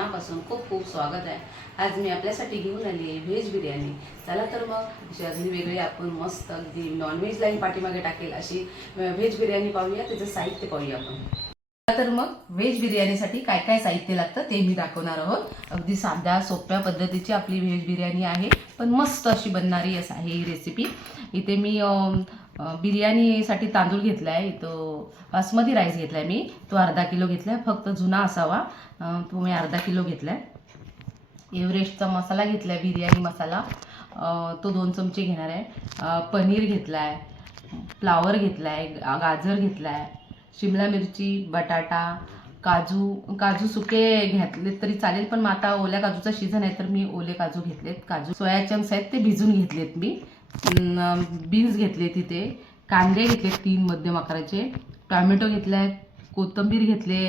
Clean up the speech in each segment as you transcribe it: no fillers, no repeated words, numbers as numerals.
मनापासून खूप खूप स्वागत आहे। आज मी आपल्यासाठी घेऊन आली आहे व्हेज बिर्याणी। चला तर मग अशी अगदी वेगळी आपण मस्त अगदी नॉनव्हेज लाईन पाठीमागे टाकेल अशी व्हेज बिर्याणी पाहूया। त्याचं साहित्य पाहूया आपण। तर मग व्हेज बिर्याणीसाठी काय काय साहित्य लागतं ते मी दाखवणार आहोत। अगदी साध्या सोप्या पद्धतीची आपली व्हेज बिर्याणी आहे, पण मस्त अशी बनणारी आहे ही रेसिपी। इथे मी बिर्याणीसाठी तांदूळ घेतला आहे, तो बासमती राईस घेतला आहे मी, तो अर्धा किलो घेतला आहे, फक्त जुना असावा तो मी अर्धा किलो घेतला आहे। एव्हरेस्टचा मसाला घेतला आहे, बिर्याणी मसाला, तो 2 चमचे घेणार आहे। पनीर घेतला आहे, फ्लावर घेतला आहे, गाजर घेतला आहे, शिमला मिरची, बटाटा, काजू सुके घेतले तरी चालेल, पण आता ओल्या काजूचा सीझन आहे तर मी ओले काजू घेतलेत। काजू सोया चंक्स आहेत ते भिजून घेतलेत मी। बीन्स घेतले, तिथे कांदे घेतले 3 मध्यम आकाराचे, टोमॅटो घेतलाय, कोथिंबीर घेतले।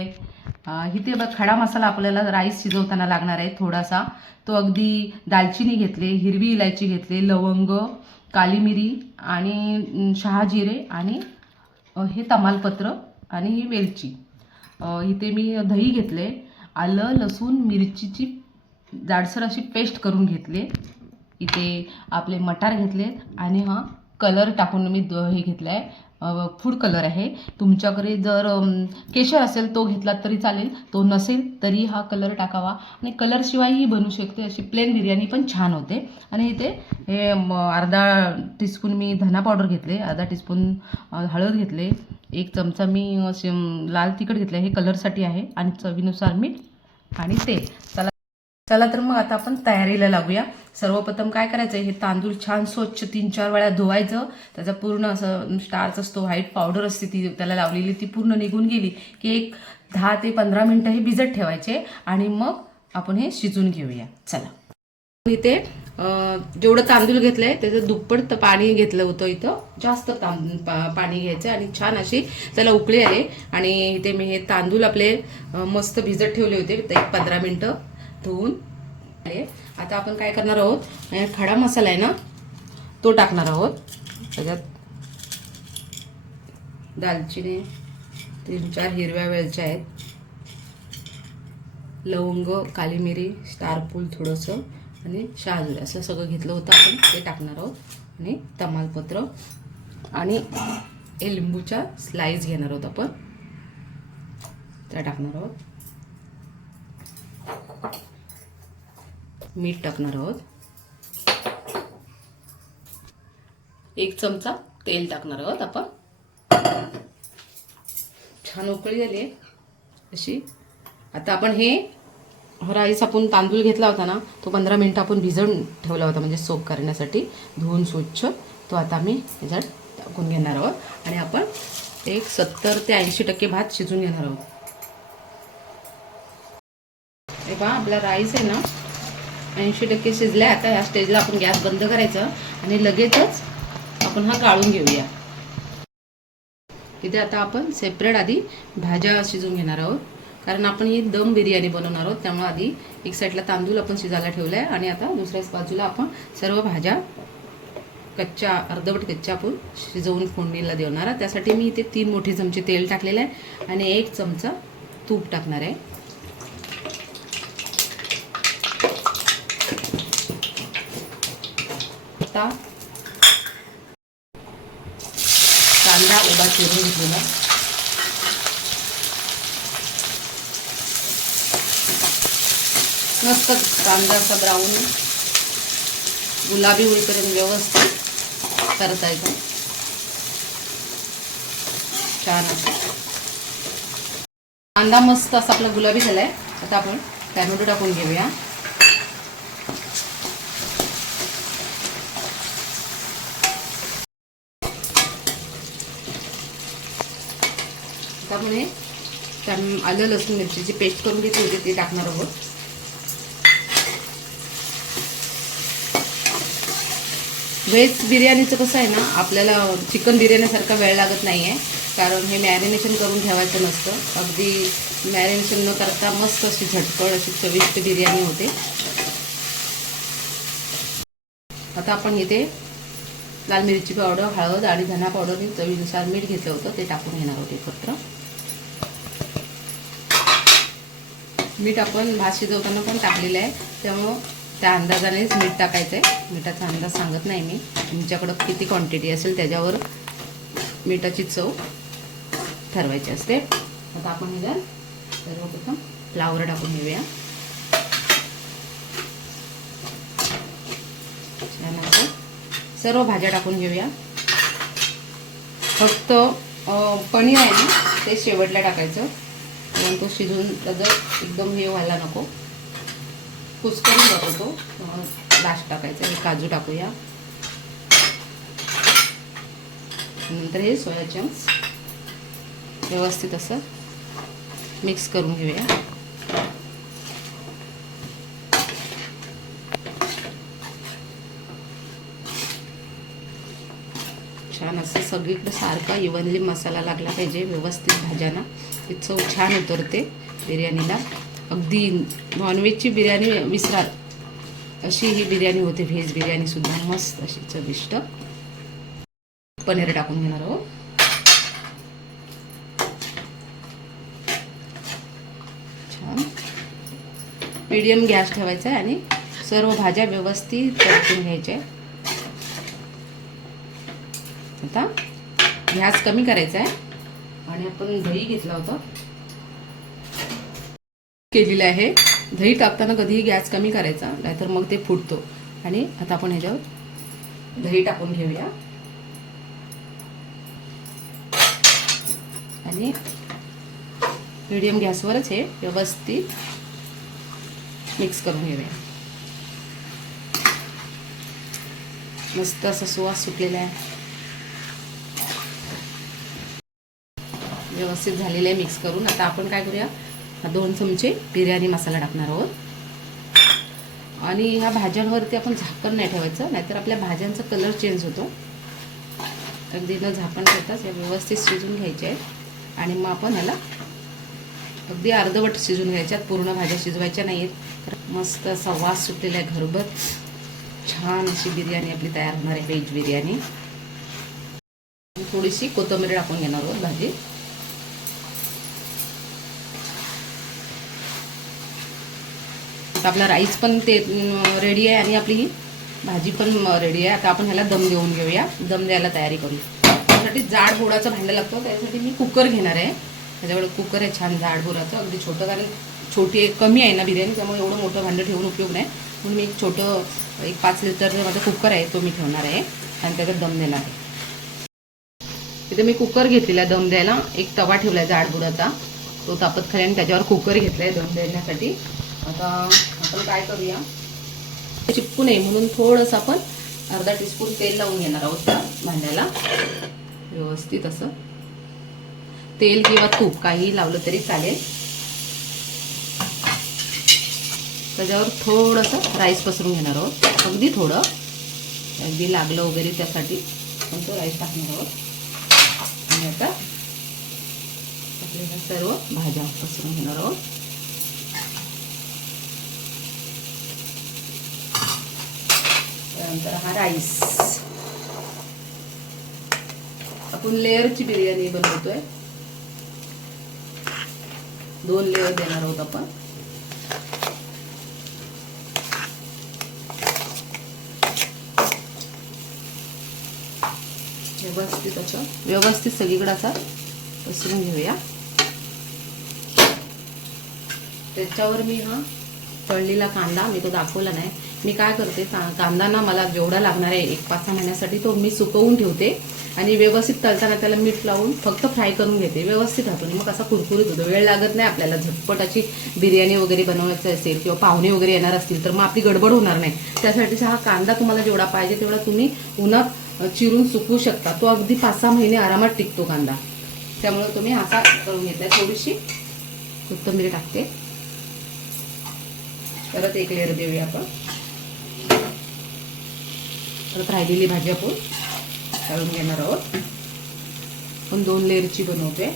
इथे बघ खडा मसाला आपल्याला राईस शिजवताना लागणार आहे थोडासा, तो अगदी दालचिनी घेतले, हिरवी इलायची घेतले, लवंग, काली मिरी आणि शहाजिरे आणि हे तमालपत्र आणि ही वेलची। इथे मी दही घेतले, आलं लसूण मिरचीची जाडसर अशी पेस्ट करून घेतले। इथे आपले मटार घेतलेत आणि हा कलर टाकून मी हे घेतला आहे, फूड कलर आहे। तुमच्याकडे जर केशर असेल तो घेतला तरी चालेल, तो नसेल तरी हा कलर टाकावा आणि कलरशिवायही बनू शकते, अशी प्लेन बिर्याणी पण छान होते। आणि इथे हे अर्धा टीस्पून मी धना पावडर घेतले, अर्धा टीस्पून हळद घेतले, 1 चमचा मी लाल तिखट घेतले, हे कलरसाठी आहे, आणि चवीनुसार मीठ आणि तेल। चला तर मग आता आपण तयारीला लागूया। सर्वप्रथम काय करायचं, हे तांदूळ छान स्वच्छ 3-4 वेळा धुवायचं, त्याचा पूर्ण असं स्टार्च असतो, व्हाईट पावडर असते ती त्याला लावलेली, ती पूर्ण निघून गेली की एक 10 ते 15 मिनिटं हे भिजत ठेवायचे आणि मग आपण हे शिजून घेऊया। चला, इथे जेवढं तांदूळ घेतलंय त्याचं दुप्पट पाणी घेतलं होतं, इथं जास्त पाणी घ्यायचं आणि छान अशी त्याला उकळी आले। आणि इथे मी हे तांदूळ आपले मस्त भिजत ठेवले होते 15 मिनिटं धुवून। आता आपण काय करणार आहोत, खडा मसाला आहे ना तो टाकणार आहोत। त्याच्यात दालचिनी, 3-4 हिरव्या वेलच्या आहेत, लवंग, काली मिरी, स्टारफूल थोडंसं आणि शहाजिरे, असं सगळं घेतलं होतं आपण, ते टाकणार आहोत। आणि तमालपत्र आणि हे लिंबूच्या स्लाइस घेणार आहोत आपण, त्या टाकणार आहोत। मीठ टाकणार आहोत, 1 चमचा तेल टाकणार आहोत आपण। छान उकळी आली अशी। आता आपण हे राईस आपण तांदूळ घेतला होता ना, तो 15 मिनिटं आपण भिजवून ठेवला होता, म्हणजे सोक करण्यासाठी, धुवून स्वच्छ, तो आता मी ह्याच्यात टाकून घेणार आहोत आणि आपण एक 70 ते 80% भात शिजून घेणार आहोत। हे पहा, आपला राईस आहे ना 80% शिजलाय। आता ह्या स्टेजला आपण गॅस बंद करायचा आणि लगेचच आपण हा गाळून घेऊया। इथे आता आपण सेपरेट आधी भाज्या शिजून घेणार आहोत, कारण आपण ही दम बिर्याणी बनवणार आहोत, त्यामुळे आधी एक साईडला तांदूळ आपण शिजायला ठेवलाय आणि आता दुसऱ्याच बाजूला आपण सर्व भाज्या अर्धवट कच्च्या आपण शिजवून फोडणीला देणार। त्यासाठी मी इथे 3 मोठे चमचे तेल टाकलेलं आहे आणि 1 चमचा तूप टाकणार आहे। आता कांदा उभा चिरून घेतलेला, मस्त कांदा असा ब्राऊन गुलाबी होईपर्यंत व्यवस्थित परतायचा, छान असं कांदा मस्त असा आपला गुलाबी झालाय। आता आपण टोमॅटो टाकून घेऊया। आपण आलं लसूण मिरचीची पेस्ट करून घेतली होती, ते टाकणार आहोत। व्हेज बिर्याणीचं कसं आहे ना, आपल्याला चिकन बिर्याणीसारखा वेळ लागत नाही आहे, कारण हे मॅरिनेशन करून ठेवायचं नसतं। अगदी मॅरिनेशन न करता मस्त अशी झटपट अशी चविष्ट बिर्याणी होते। आता आपण इथे लाल मिरची पावडर, हळद आणि धना पावडर, चवीनुसार मीठ घेतलं होतं, ते टाकून घेणार आहोत एकत्र। मीठ आपण भात शिजवताना पण टाकलेलं आहे, त्यामुळं त्या अंदाजानेच मीठ टाकायचं आहे. मिठाचा अंदाज सांगत नाही मी, तुमच्याकडं किती क्वांटिटी असेल त्याच्यावर मिठाची चव ठरवायची असते. आता आपण ह्याच्यात सर्वप्रथम फ्लावर टाकून घेऊया. छान असं सर्व भाज्या टाकून घेऊया. फक्त पनीर आहे ना ते शेवटला टाकायचं, कारण तो शिजून त्याचं एकदम हे व्हायला नको, कुस्करून जातो तो, लास्ट टाकायचं. हे काजू टाकूया. नंतर हे सोया चंक्स व्यवस्थित असं मिक्स करून घेऊया. छान असं सगळीकडे सारखा इव्हनली मसाला लागला पाहिजे व्यवस्थित भाज्यांना, ती चव छान उतरते बिर्याणीला. अगदी नॉनव्हेजची बिर्याणी विसराल अशी ही बिर्याणी होते. व्हेज बिर्याणीसुद्धा मस्त अशी चविष्ट. पनीर टाकून घेणार आहोत. छान मीडियम गॅस ठेवायचा आहे आणि सर्व भाज्या व्यवस्थित परतून घ्यायच्या. आता गॅस कमी करायचा आहे आणि आपण दही घेतला होता केलेलं आहे. दही टाकताना कधीही गॅस कमी करायचा, नाहीतर मग ते फुटतो. आणि आता आपण ह्याच्यावर दही टाकून घेऊया आणि मीडियम गॅसवरच हे व्यवस्थित मिक्स करून घेऊया. मस्त असा सुवास सुटलेला आहे. व्यवस्थित झालेलं आहे मिक्स करून. आता आपण काय करूया, 2 चमचे बिर्याणी मसाला टाकणार आहोत. आणि ह्या भाज्यांवरती आपण झाकण नाही ठेवायचं, नाहीतर आपल्या भाज्यांचा कलर चेंज होतो. अगदी न झाकण ठेवताच या व्यवस्थित शिजून घ्यायचे आहेत. आणि मग आपण ह्याला अगदी अर्धवट शिजून घ्यायच्यात, पूर्ण भाज्या शिजवायच्या नाही आहेत. मस्त असा वास सुटलेला आहे घरभर. छान अशी बिर्याणी आपली तयार होणार आहे, व्हेज बिर्याणी. थोडीशी कोथिंबीर टाकून घेणार आहोत भाजी. आपला राईस पण ते रेडी आहे आणि आपली ही भाजी पण रेडी आहे. आता आपण ह्याला दम देऊन घेऊया. दम द्यायला तयारी करू. त्यासाठी जाड बोडाचं भांडं लागतं, त्यासाठी मी कुकर घेणार आहे. त्याच्याकडे कुकर आहे छान जाड बोराचं, अगदी छोटं, कारण छोटी कमी आहे ना बिर्याणी, त्यामुळे एवढं मोठं भांडं ठेवून उपयोग नाही. म्हणून मी एक छोटं 5 लिटरचं माझा कुकर आहे, तो मी ठेवणार आहे आणि त्याच्यात दम देणार आहे. इथे मी कुकर घेतलेला दम द्यायला. एक तवा ठेवला आहे जाड बुडाचा, तो तापत खाली, आणि त्याच्यावर कुकर घेतला आहे दम देण्यासाठी. आता आपण काय करूया, चिपकू नये म्हणून थोडंसं आपण अर्धा टीस्पून तेल लावून घेणार आहोत त्या भांड्याला. व्यवस्थित असं तेल किंवा तूप काही लावलं तरी चालेल. त्याच्यावर थोडंसं राईस पसरून घेणार आहोत, अगदी थोडं, अगदी लागलं वगैरे त्यासाठी आपण तो राईस टाकणार आहोत. आणि आता आपल्याला सर्व भाज्या पसरून घेणार आहोत. त्यानंतर हा राईस. आपण लेअरची बिर्याणी बनवतोय, 2 लेअर देणार आहोत आपण. व्यवस्थित सगळीकडे असा पसरून घेऊया. त्याच्यावर मी हा तळलेला कांदा, मी तो दाखवला नाही, मी काय करते, कांदा ना मला जेवढा लागणार आहे 1-5 महिन्यासाठी तो मी सुकवून ठेवते आणि व्यवस्थित तळताना त्याला मीठ लावून फक्त फ्राय करून घेते व्यवस्थित हातून. मग असा कुरकुरीत होतो, वेळ लागत नाही आपल्याला. झटपट अशी बिर्याणी वगैरे बनवायचं असेल किंवा पाहुणे वगैरे येणार असतील तर मग आपली गडबड होणार नाही. त्यासाठी हा कांदा तुम्हाला जेवढा पाहिजे तेवढा तुम्ही उन्हात चिरून सुकवू शकता. तो अगदी 5-6 महिने आरामात टिकतो कांदा, त्यामुळे तुम्ही असा करून घेतलाय. थोडीशी कोथिंबीर टाकते. परत एक लेअर देऊया आपण. परत राहिलेली भाजी आपण तळून घेणार आहोत. आपण 2 लेअरची बनवते.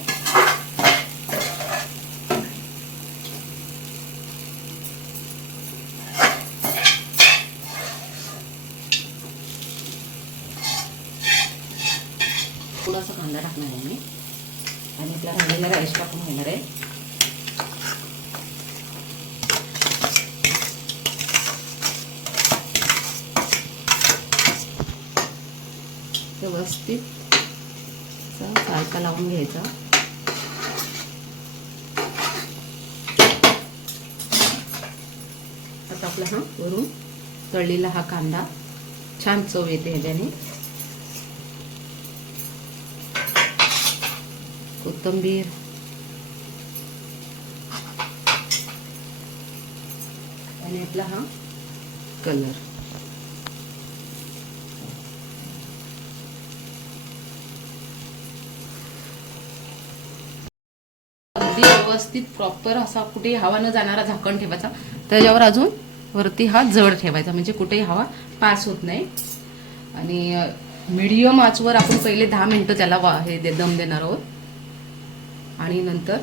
थोडासा कांदा टाकणार आहे मी आणि आपला राहिलेला राईस टाकून घेणार आहे. व्यवस्थित सारखा लावून घ्यायचा. आता आपला हा वरून तळलेला हा कांदा छान चव येते ह्याच्याने. कोथिंबीर आणि आपला हा कलर. अगदी व्यवस्थित प्रॉपर असा कुठेही हवा न जाणारा झाकण ठेवायचा. त्याच्यावर अजून वरती हा जड ठेवायचा म्हणजे कुठेही हवा पास होत नाही. आणि मीडियम आचवर आपण पहिले 10 मिनिटं त्याला दम देणार आहोत आणि नंतर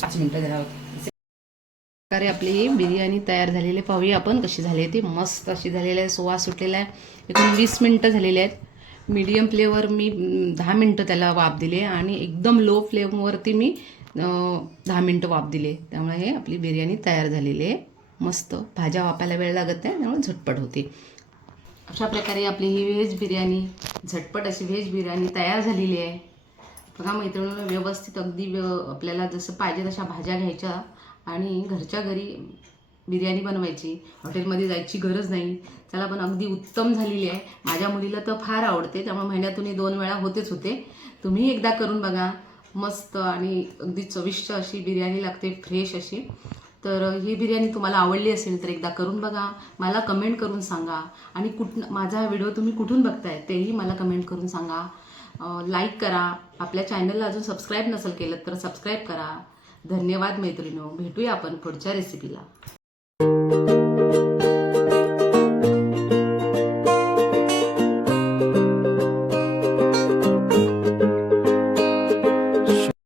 5 मिनिटं देणार आहोत. प्रकारे आपली ही बिर्याणी तयार झालेली पाहूया आपण कशी झाली आहे ती. मस्त अशी झालेली आहे, सुवास सुटलेला आहे. एकूण 20 मिनिटं झालेली आहेत. मीडियम फ्लेवर मी 10 मिनिटं त्याला वाफ दिली आणि एकदम लो फ्लेमवरती मी 10 मिनिटं वाफ दिली. त्यामुळे हे आपली बिर्याणी तयार झालेली आहे. मस्त भाज्या वापायला वेळ लागत नाही, त्यामुळे झटपट होते. अशा प्रकारे आपली ही व्हेज बिर्याणी, झटपट अशी व्हेज बिर्याणी तयार झालेली आहे. बघा मैत्रिणींनो, व्यवस्थित अगदी आपल्याला जसं पाहिजे तशा भाज्या घ्यायच्या आणि घरच्या घरी बिर्याणी बनवायची. हॉटेलमध्ये जायची गरज नाही. चला पण अगदी उत्तम झालेली आहे. माझ्या मुलीला तर फार आवडते, त्यामुळे महिन्यातून 2 वेळा होतेच होते. तुम्ही एकदा करून बघा. मस्त आणि अगदी चविष्ट अशी बिर्याणी लागते, फ्रेश अशी. तर ही बिर्याणी तुम्हाला आवडली असेल तर एकदा करून बघा. मला कमेंट करून सांगा. आणि माझा व्हिडिओ तुम्ही कुठून बघताय तेही मला कमेंट करून सांगा. लाईक करा. आपल्या चॅनलला अजून सबस्क्राईब नसेल केलं तर सबस्क्राईब करा. धन्यवाद मैत्रिणींनो. भेटूया आपण पुढच्या रेसिपीला.